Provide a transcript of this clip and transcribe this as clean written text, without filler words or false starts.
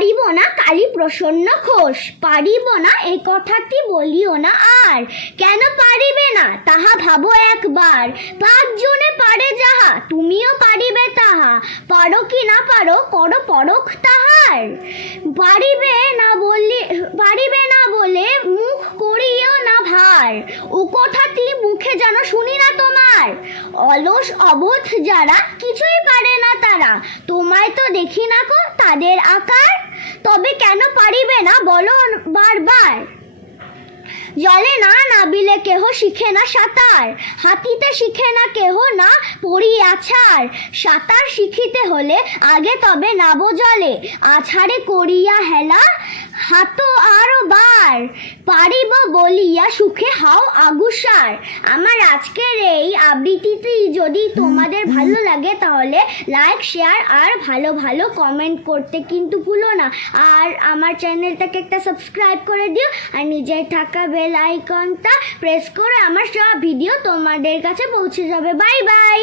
পারিব না কালী প্রসন্ন ঘোষ, পারিব না এ কথাটি বলিও না আর। কেন পারিবে না তাহা ভাবো একবার, পাঁচজনে পারে যাহা তুমিও পারিবে তাহা। পারো কি না পারো করো পরখ তাহার। পারিবে না বলে মুখ করিও না ভার, ও কথাটি মুখে যেন শুনি না তোমার। অলস অবোধ যারা কিছুই পারে না তারা, তোমায় তো দেখি না কো তাদের আকার। তবে কেন পারিবে না বলো বারবার। জলে না নাবিলে কেহ শিখে না সাঁতার, হাতিতে শিখে না কেহ না পড়ি আছাড়। সাঁতার শিখিতে হলে আগে তবে নাবো জলে, আছাড়ে করিয়া হেলা হাতো আরো বার। পারিব বলিয়া সুখে হাও আগুসার। আমার আজকের এই আবৃত্তিটি যদি তোমাদের ভালো লাগে তাহলে লাইক শেয়ার আর ভালো ভালো কমেন্ট করতে কিন্তু ভুলো না। আর আমার চ্যানেলটাকে একটা সাবস্ক্রাইব করে দিও, আর নিজের থাকা বেল আইকনটা প্রেস করে আমার সব ভিডিও তোমাদের কাছে পৌঁছে যাবে। Bye bye.